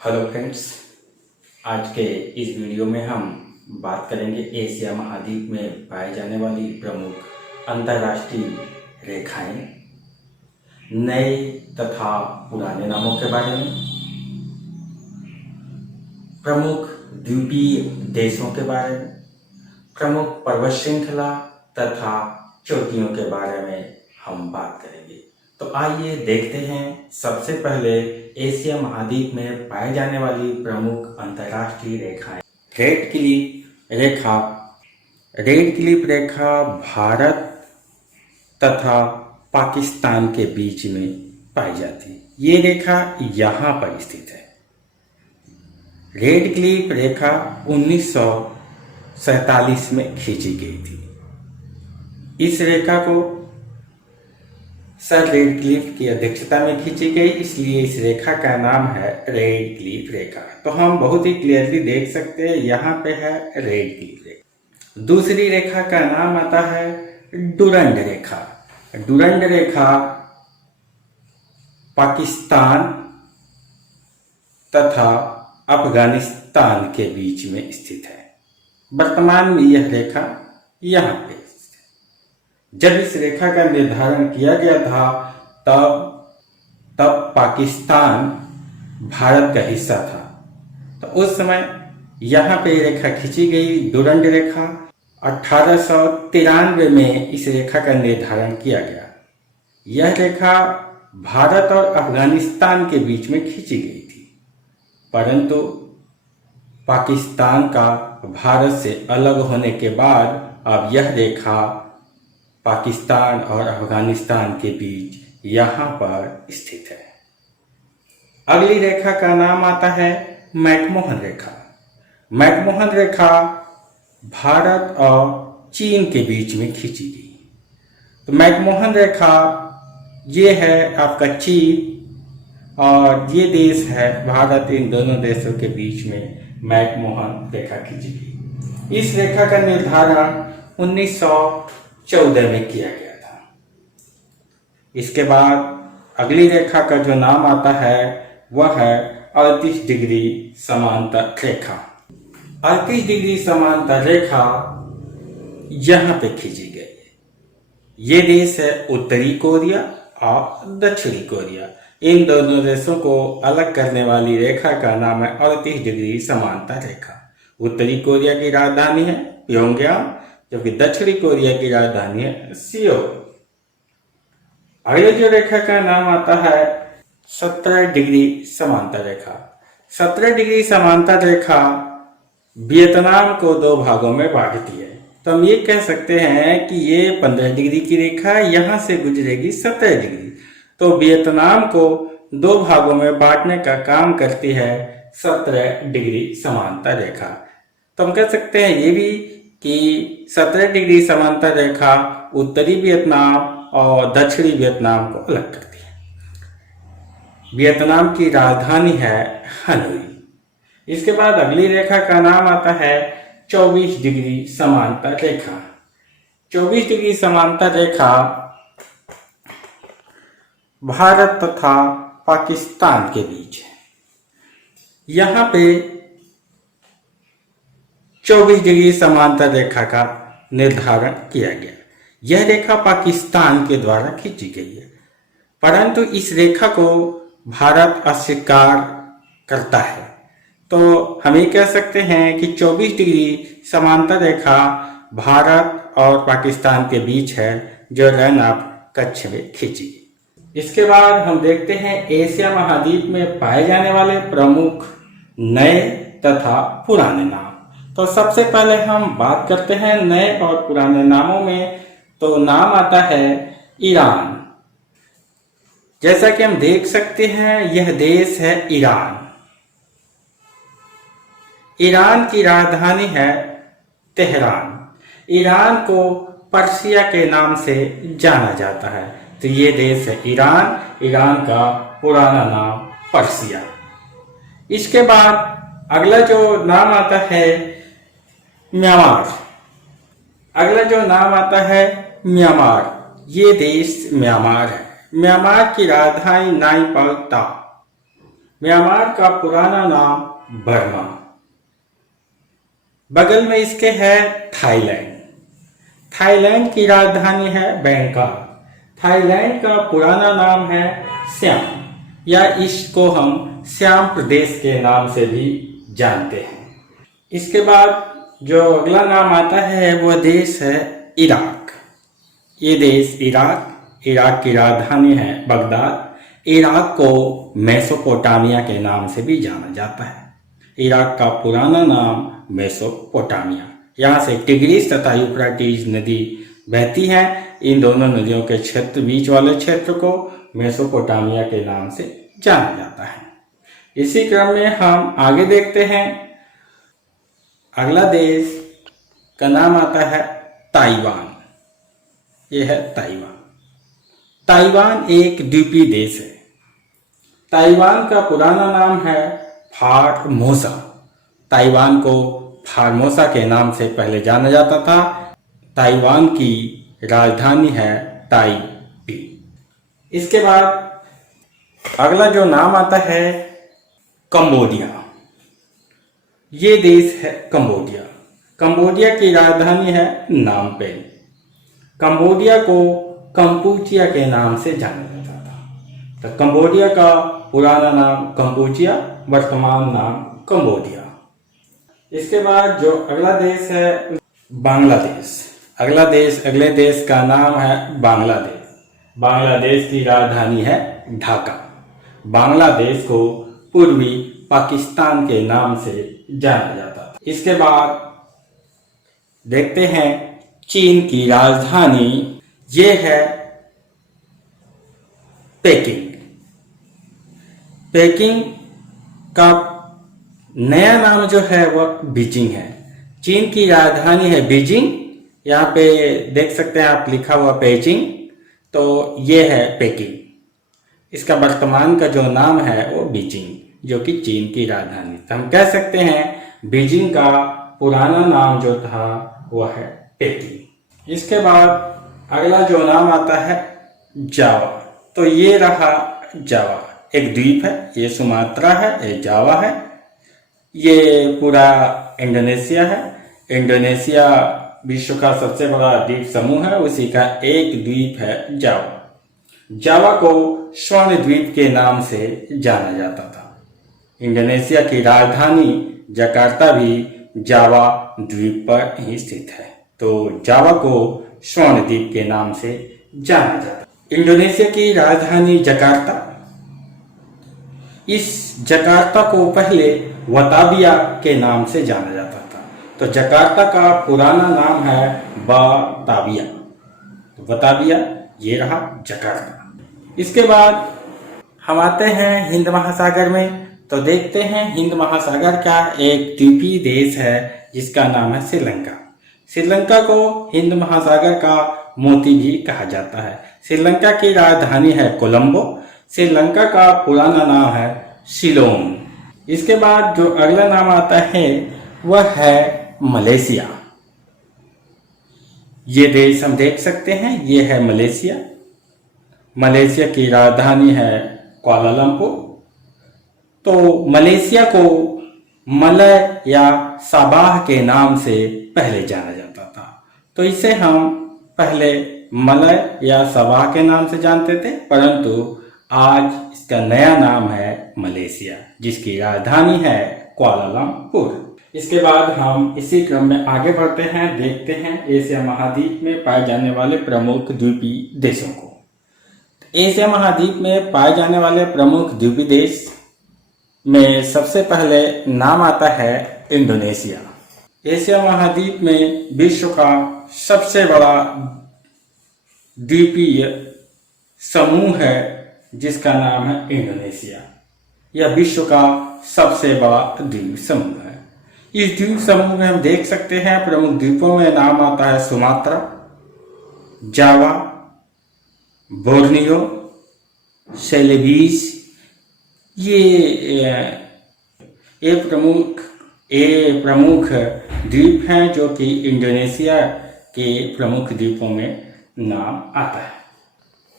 Hello friends, आज के इस वीडियो में हम बात करेंगे एशिया महाद्वीप में पाई जाने वाली प्रमुख अंतर्राष्ट्रीय रेखाएं, नए तथा पुराने नामों के बारे में, प्रमुख द्वीपीय देशों के बारे में, प्रमुख पर्वत श्रृंखला तथा चोटियों के बारे में हम बात करेंगे। तो आइए देखते हैं सबसे पहले एशिया महाद्वीप में पाई जाने वाली प्रमुख अंतर्राष्ट्रीय रेखाएं। रेड क्लिफ रेखा। रेड क्लिफ रेखा भारत तथा पाकिस्तान के बीच में पाई जाती है। ये रेखा यहाँ पर स्थित है। रेड क्लिफ रेखा 1947 में खींची गई थी। इस रेखा को सर रेडक्लिफ की अध्यक्षता में खींची गई, इसलिए इस रेखा का नाम है रेडक्लिफ रेखा। तो हम बहुत ही क्लियरली देख सकते हैं, यहाँ पे है रेडक्लिफ रेखा। दूसरी रेखा का नाम आता है डुरंड रेखा। डुरंड रेखा पाकिस्तान तथा अफगानिस्तान के बीच में स्थित है। वर्तमान में यह रेखा यहाँ पे। जब इस रेखा का निर्धारण किया गया था तब पाकिस्तान भारत का हिस्सा था। तो उस समय यहाँ पे रेखा खींची गई, डुरंड रेखा। 1893 में इस रेखा का निर्धारण किया गया। यह रेखा भारत और अफगानिस्तान के बीच में खींची गई थी, परंतु पाकिस्तान का भारत से अलग होने के बाद अब यह रेखा पाकिस्तान और अफगानिस्तान के बीच यहाँ पर स्थित है। अगली रेखा का नाम आता है मैकमोहन रेखा। मैकमोहन रेखा भारत और चीन के बीच में खींची गई। तो मैकमोहन रेखा ये है आपका चीन और ये देश है भारत। इन दोनों देशों के बीच में मैकमोहन रेखा खींची गई। इस रेखा का निर्धारण 1914 में किया गया था। इसके बाद अगली रेखा का जो नाम आता है वह है 38 डिग्री समांतर रेखा। 38 डिग्री समांतर रेखा यहाँ पे खींची गई है। ये देश है उत्तरी कोरिया और दक्षिणी कोरिया। इन दोनों देशों को अलग करने वाली रेखा का नाम है 38 डिग्री समांतर रेखा। उत्तरी कोरिया की राजधानी है प्योंगयांग, जबकि दक्षिणी कोरिया की राजधानी है सियोल। अगले जो रेखा का नाम आता है 17 डिग्री समांतर रेखा। 17 डिग्री समांतर रेखा वियतनाम को दो भागों में बांटती है। तो हम ये कह सकते हैं कि ये 15 डिग्री की रेखा यहाँ से गुजरेगी 17 डिग्री। तो वियतनाम को दो भागों में बांटने का काम करती है 17 डिग्री समांतर रेखा। तो हम कह सकते हैं ये भी कि 17 डिग्री समांतर रेखा उत्तरी वियतनाम और दक्षिणी वियतनाम को अलग करती है। वियतनाम की राजधानी है हनोई। इसके बाद अगली रेखा का नाम आता है 24 डिग्री समांतर रेखा। 24 डिग्री समांतर रेखा भारत तथा पाकिस्तान के बीच है। यहाँ पे 24 डिग्री समांतर रेखा का निर्धारण किया गया। यह रेखा पाकिस्तान के द्वारा खींची गई है, परंतु इस रेखा को भारत अस्वीकार करता है। तो हम ये कह सकते हैं कि 24 डिग्री समांतर रेखा भारत और पाकिस्तान के बीच है, जो रन ऑफ कच्छ में खींची गई। इसके बाद हम देखते हैं एशिया महाद्वीप में पाए जाने वाले प्रमुख नए तथा पुराने नाम। तो सबसे पहले हम बात करते हैं नए और पुराने नामों में। तो नाम आता है ईरान। जैसा कि हम देख सकते हैं यह देश है ईरान। ईरान की राजधानी है तेहरान। ईरान को पर्सिया के नाम से जाना जाता है। तो ये देश है ईरान। ईरान का पुराना नाम पर्सिया। इसके बाद अगला जो नाम आता है म्यांमार। अगला जो नाम आता है म्यांमार। ये देश म्यांमार है। म्यांमार की राजधानी नाईपाल ता। म्यांमार का पुराना नाम बर्मा। बगल में इसके है थाईलैंड। थाईलैंड की राजधानी है बैंकॉक। थाईलैंड का पुराना नाम है सियाम, या इसको हम सियाम प्रदेश के नाम से भी जानते हैं। इसके बाद जो अगला नाम आता है वह देश है इराक। ये देश इराक की राजधानी है बगदाद। इराक को मेसोपोटामिया के नाम से भी जाना जाता है। इराक का पुराना नाम मेसोपोटामिया। यहाँ से टिग्रिस तथा यूफ्रेटिस नदी बहती है। इन दोनों नदियों के क्षेत्र बीच वाले क्षेत्र को मेसोपोटामिया के नाम से जाना जाता है। इसी क्रम में हम आगे देखते हैं। अगला देश का नाम आता है ताइवान। यह है ताइवान। ताइवान एक द्वीपीय देश है। ताइवान का पुराना नाम है फार्मोसा। ताइवान को फार्मोसा के नाम से पहले जाना जाता था। ताइवान की राजधानी है ताइपी। इसके बाद अगला जो नाम आता है कंबोडिया। ये देश है कंबोडिया। कंबोडिया की राजधानी है नामपेन। कंबोडिया को कंपूचिया के नाम से जाना जाता था। तो कंबोडिया का पुराना नाम कंपूचिया, वर्तमान नाम कंबोडिया। इसके बाद जो अगला देश है बांग्लादेश। अगले देश का नाम है बांग्लादेश। बांग्लादेश की राजधानी है ढाका। बांग्लादेश को पूर्वी पाकिस्तान के नाम से जाना जाता था। इसके बाद देखते हैं चीन की राजधानी। ये है पेकिंग। पेकिंग का नया नाम जो है वह बीजिंग है। चीन की राजधानी है बीजिंग। यहाँ पे देख सकते हैं आप लिखा हुआ पेजिंग, तो ये है पेकिंग। इसका वर्तमान का जो नाम है वो बीजिंग, जो कि चीन की राजधानी। तो हम कह सकते हैं बीजिंग का पुराना नाम जो था वह है पेकिंग। इसके बाद अगला जो नाम आता है जावा। तो ये रहा जावा, एक द्वीप है। ये सुमात्रा है, ये जावा है। ये पूरा इंडोनेशिया है। इंडोनेशिया विश्व का सबसे बड़ा द्वीप समूह है, उसी का एक द्वीप है जावा। जावा को स्वर्ण द्वीप के नाम से जाना जाता था। इंडोनेशिया की राजधानी जकार्ता भी जावा द्वीप पर ही स्थित है। तो जावा को स्वर्ण द्वीप के नाम से जाना जाता है। इंडोनेशिया की राजधानी जकार्ता। इस जकार्ता को पहले वताबिया के नाम से जाना जाता था। तो जकार्ता का पुराना नाम है बताबिया। बताबिया ये रहा जकार्ता। इसके बाद हम आते हैं हिंद महासागर में। तो देखते हैं हिंद महासागर का एक द्वीपीय देश है जिसका नाम है श्रीलंका। श्रीलंका को हिंद महासागर का मोती भी कहा जाता है। श्रीलंका की राजधानी है कोलंबो। श्रीलंका का पुराना नाम है सिलोन। इसके बाद जो अगला नाम आता है वह है मलेशिया। ये देश हम देख सकते हैं, ये है मलेशिया। मलेशिया की राजधानी है कुआलालंपुर। तो मलेशिया को मलय या साबाह के नाम से पहले जाना जाता था। तो इसे हम पहले मलय या साबाह के नाम से जानते थे, परंतु आज इसका नया नाम है मलेशिया, जिसकी राजधानी है कुआलालंपुर। इसके बाद हम इसी क्रम में आगे बढ़ते हैं, देखते हैं एशिया महाद्वीप में पाए जाने वाले प्रमुख द्वीपीय देशों को। एशिया महाद्वीप में पाए जाने वाले प्रमुख द्वीपीय देश में सबसे पहले नाम आता है इंडोनेशिया। एशिया महाद्वीप में विश्व का सबसे बड़ा द्वीपीय समूह है जिसका नाम है इंडोनेशिया। यह विश्व का सबसे बड़ा द्वीप समूह है। इस द्वीप समूह में हम देख सकते हैं प्रमुख द्वीपों में नाम आता है सुमात्रा, जावा, बोर्नियो, सेलेबीस। ये प्रमुख द्वीप हैं जो कि इंडोनेशिया के प्रमुख द्वीपों में नाम आता है।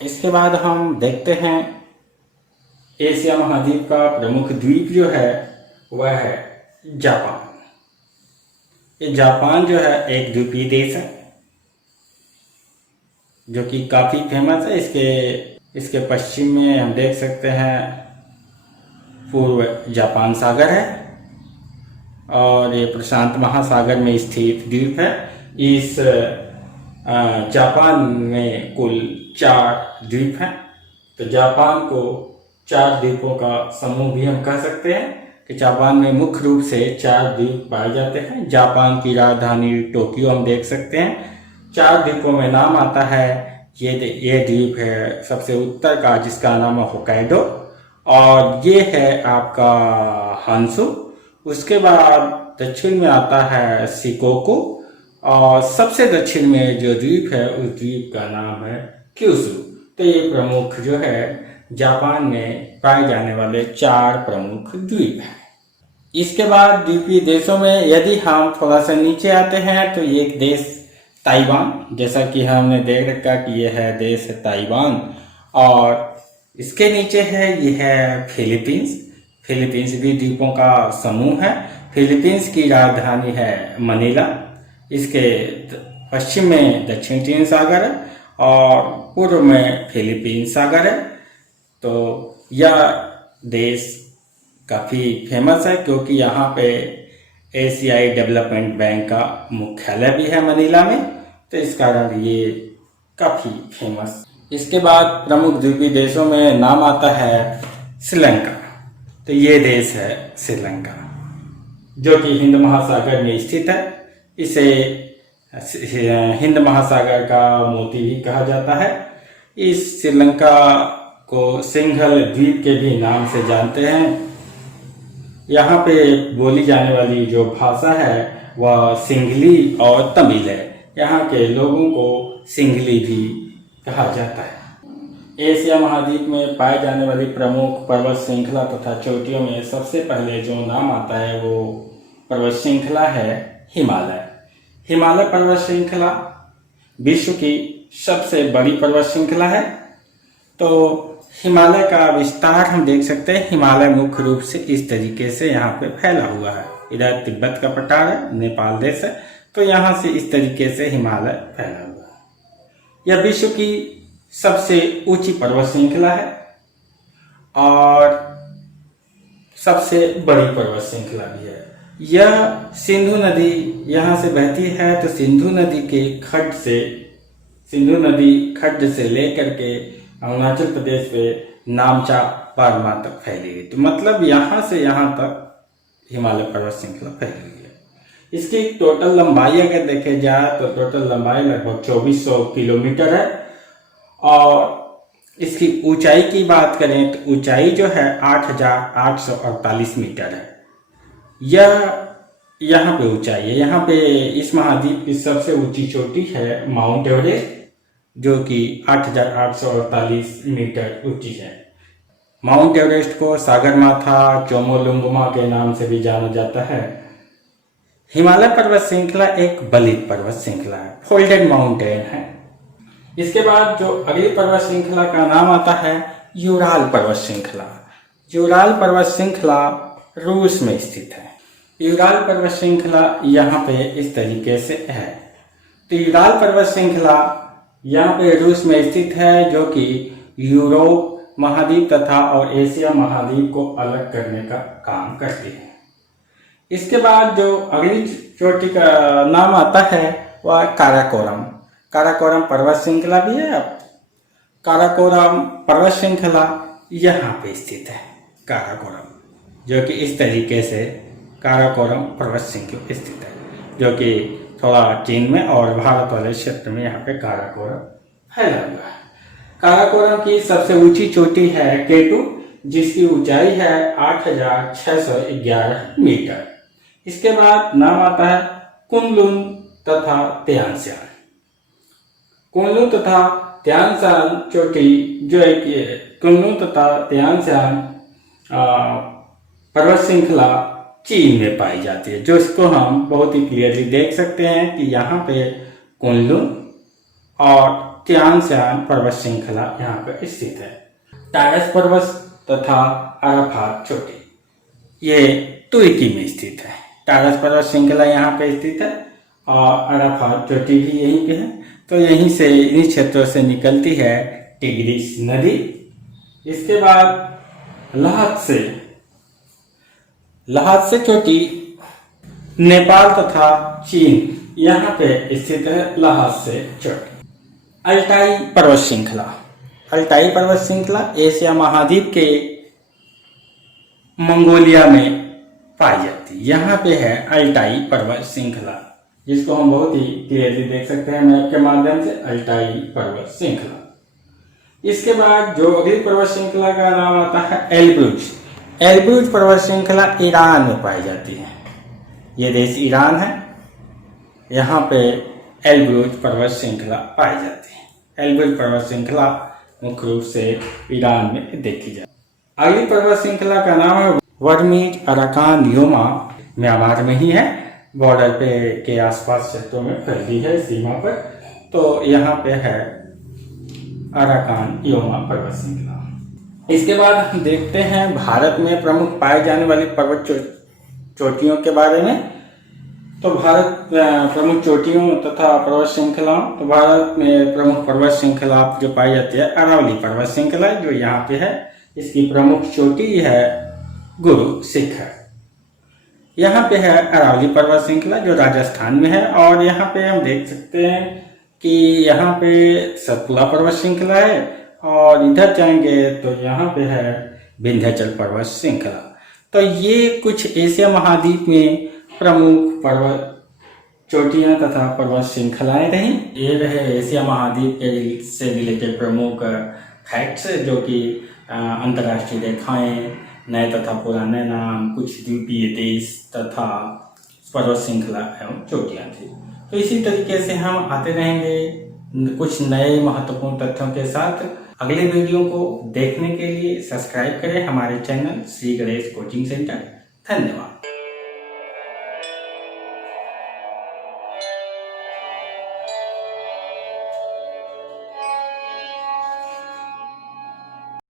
इसके बाद हम देखते हैं एशिया महाद्वीप का प्रमुख द्वीप जो है वह है जापान। ये जापान जो है एक द्वीपीय देश है जो कि काफ़ी फेमस है। इसके पश्चिम में हम देख सकते हैं पूर्व जापान सागर है और ये प्रशांत महासागर में स्थित द्वीप है। इस जापान में कुल 4 द्वीप हैं। तो जापान को 4 द्वीपों का समूह भी हम कह सकते हैं कि जापान में मुख्य रूप से 4 द्वीप पाए जाते हैं। जापान की राजधानी टोक्यो हम देख सकते हैं। 4 द्वीपों में नाम आता है, ये द्वीप है सबसे उत्तर का जिसका नाम है होक्काइडो, और ये है आपका हांसू। उसके बाद दक्षिण में आता है शिकोकू, और सबसे दक्षिण में जो द्वीप है उस द्वीप का नाम है क्यूशू। तो ये प्रमुख जो है जापान में पाए जाने वाले 4 प्रमुख द्वीप हैं। इसके बाद द्वीपीय देशों में यदि हम थोड़ा सा नीचे आते हैं तो एक देश ताइवान, जैसा कि हमने देख रखा कि यह है देश ताइवान, और इसके नीचे है ये है फिलीपींस। फिलीपींस भी द्वीपों का समूह है। फिलीपींस की राजधानी है मनीला। इसके पश्चिम में दक्षिण चीन सागर है और पूर्व में फिलीपींस सागर है। तो यह देश काफ़ी फेमस है क्योंकि यहाँ पे एशियाई डेवलपमेंट बैंक का मुख्यालय भी है मनीला में, तो इस कारण ये काफ़ी फेमस। इसके बाद प्रमुख द्वीपीय देशों में नाम आता है श्रीलंका। तो ये देश है श्रीलंका जो कि हिंद महासागर में स्थित है। इसे हिंद महासागर का मोती भी कहा जाता है। इस श्रीलंका को सिंघल द्वीप के भी नाम से जानते हैं। यहाँ पे बोली जाने वाली जो भाषा है वह सिंघली और तमिल है। यहाँ के लोगों को सिंघली भी कहा जाता है। एशिया महाद्वीप में पाए जाने वाली प्रमुख पर्वत श्रृंखला तथा चोटियों में सबसे पहले जो नाम आता है वो पर्वत श्रृंखला है हिमालय। हिमालय पर्वत श्रृंखला विश्व की सबसे बड़ी पर्वत श्रृंखला है। तो हिमालय का विस्तार हम देख सकते हैं। हिमालय मुख्य रूप से इस तरीके से यहाँ पे फैला हुआ है। इधर तिब्बत का पठार है, नेपाल देश है, तो यहाँ से इस तरीके से हिमालय फैला हुआ है। यह विश्व की सबसे ऊंची पर्वत श्रृंखला है और सबसे बड़ी पर्वत श्रृंखला भी है। यह सिंधु नदी यहाँ से बहती है, तो सिंधु नदी खड्ड से लेकर के अरुणाचल प्रदेश पे नामचा बर्मा तक फैली हुई। तो मतलब यहाँ से यहाँ तक हिमालय पर्वत श्रृंखला फैली हुई है। इसकी टोटल लंबाई अगर देखे जाए तो टोटल लंबाई लगभग 2400 किलोमीटर है, और इसकी ऊंचाई की बात करें तो ऊंचाई जो है 8848 मीटर है। यह यहाँ पे ऊंचाई है। यहाँ पे इस महाद्वीप की सबसे ऊंची चोटी है माउंट एवरेस्ट जो कि 8848 मीटर ऊंची है। माउंट एवरेस्ट को सागरमाथा, चोमोलुंगमा के नाम से भी जाना जाता है। हिमालय पर्वत श्रृंखला एक बलित पर्वत श्रृंखला है, फोल्डेड माउंटेन है। इसके बाद जो अगली पर्वत श्रृंखला का नाम आता है यूराल पर्वत श्रृंखला। यूराल पर्वत श्रृंखला रूस में स्थित है। यूराल पर्वत श्रृंखला यहाँ पे इस तरीके से है। तो यूराल पर्वत श्रृंखला यहाँ पे रूस में स्थित है जो कि यूरोप महाद्वीप तथा और एशिया महाद्वीप को अलग करने का काम करती है। इसके बाद जो अगली चोटी का नाम आता है वह काराकोरम। काराकोरम पर्वत श्रृंखला भी है। काराकोरम पर्वत श्रृंखला यहाँ पे स्थित है। काराकोरम जो कि इस तरीके से काराकोरम पर्वत श्रृंखला स्थित है, जो कि थोड़ा चीन में और भारत वाले क्षेत्र में यहाँ पे काराकोरम फैला हुआ है। काराकोरम की सबसे ऊंची चोटी है केटू जिसकी ऊंचाई है 8611 मीटर। इसके बाद नाम आता है कुनलुन तथा त्यानशान। कुनलुन तथा त्यानशान चोटी जो है कि कुनलुन तथा त्यानशान पर्वत श्रृंखला चीन में पाई जाती है, जो इसको हम बहुत ही क्लियरली देख सकते हैं कि यहाँ पे कुनलुन और त्यानशान पर्वत श्रृंखला यहाँ पे स्थित है। टारस पर्वत तथा अराफात चोटी ये तुर्की में स्थित है। टारस पर्वत श्रृंखला यहाँ पे स्थित है और अराफात चोटी भी यहीं पे है। तो यहीं से इन क्षेत्रों से निकलती है टिग्रिस नदी। इसके बाद लहाद से चोटी नेपाल तथा चीन यहाँ पे स्थित है। लहाद से चोटी अल्टाई पर्वत श्रृंखला एशिया महाद्वीप के मंगोलिया में पाई जाती है। यहाँ पे है अल्टाई पर्वत श्रृंखला, जिसको हम बहुत ही क्लियरली देख सकते हैं मैप के माध्यम से, अल्टाई पर्वत श्रृंखला। इसके बाद जो अगली पर्वत श्रृंखला का नाम आता है एल्ब्रूज पर्वत श्रृंखला ईरान में पाई जाती है। ये देश ईरान है, यहाँ पे एल्ब्रूज पर्वत श्रृंखला पाई जाती है। एल्ब्रूज पर्वत श्रृंखला मुख्य रूप से ईरान में देखी जाती है। अगली पर्वत श्रृंखला का नाम है वर्मीज अराकान योमा, म्यांमार में ही है, बॉर्डर पे के आसपास क्षेत्रों में फैली है सीमा पर। तो यहाँ पे है अराकान योमा पर्वत श्रृंखला। इसके बाद हम देखते हैं भारत में प्रमुख पाए जाने वाली पर्वत चोटियों के बारे में। तो भारत प्रमुख चोटियों तथा पर्वत श्रृंखलाओं, तो भारत में प्रमुख पर्वत श्रृंखला जो पाई जाती है अरावली पर्वत श्रृंखला, जो यहाँ पे है। इसकी प्रमुख चोटी है गुरु शिखर। यहाँ पे है अरावली पर्वत श्रृंखला जो राजस्थान में है। और यहाँ पे हम देख सकते हैं कि यहाँ पे सतपुड़ा पर्वत श्रृंखला है और इधर जाएंगे तो यहाँ पे है विंध्याचल पर्वत श्रृंखला। तो ये कुछ एशिया महाद्वीप में प्रमुख पर्वत चोटियां तथा पर्वत श्रृंखलाएं रही। ये रहे एशिया महाद्वीप के से रिलेटेड प्रमुख फैक्ट्स, जो कि अंतर्राष्ट्रीय रेखाएं, नए तथा पुराने नाम, कुछ द्वीपीय देश तथा पर्वत श्रृंखला एवं चोटियां थी। तो इसी तरीके से हम आते रहेंगे कुछ नए महत्वपूर्ण तथ्यों के साथ। अगले वीडियो को देखने के लिए सब्सक्राइब करें हमारे channel Shri Ganesh coaching centre. धन्यवाद।